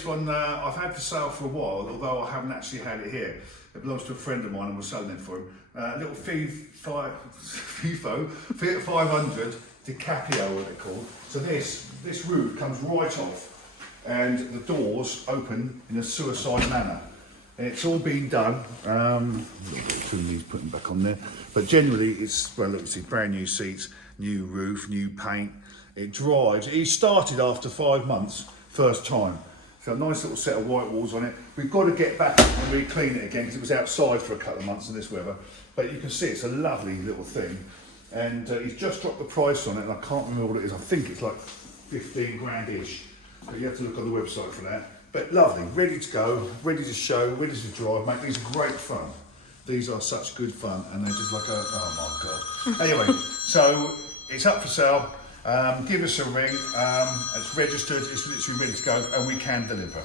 This one I've had for sale for a while, although I haven't actually had it here. It belongs to a friend of mine and we're selling it for him. Little Fiat 500 DiCaprio, what they're called. So this roof comes right off and the doors open in a suicide manner. And it's all been done. A little bit of Toomey's putting back on there. But generally it's, well look, see, brand new seats, new roof, new paint. It drives. He started after 5 months, first time. So a nice little set of white walls on it. We've got to get back and re-clean it again because it was outside for a couple of months in this weather. But you can see it's a lovely little thing. And he's just dropped the price on it and I can't remember what it is. I think it's like 15 grand-ish. But you have to look on the website for that. But lovely, ready to go, ready to show, ready to drive. Mate, these are great fun. These are such good fun and they're just like a, oh my God. Anyway, so it's up for sale. Give us a ring, it's registered, it's literally ready to go and we can deliver.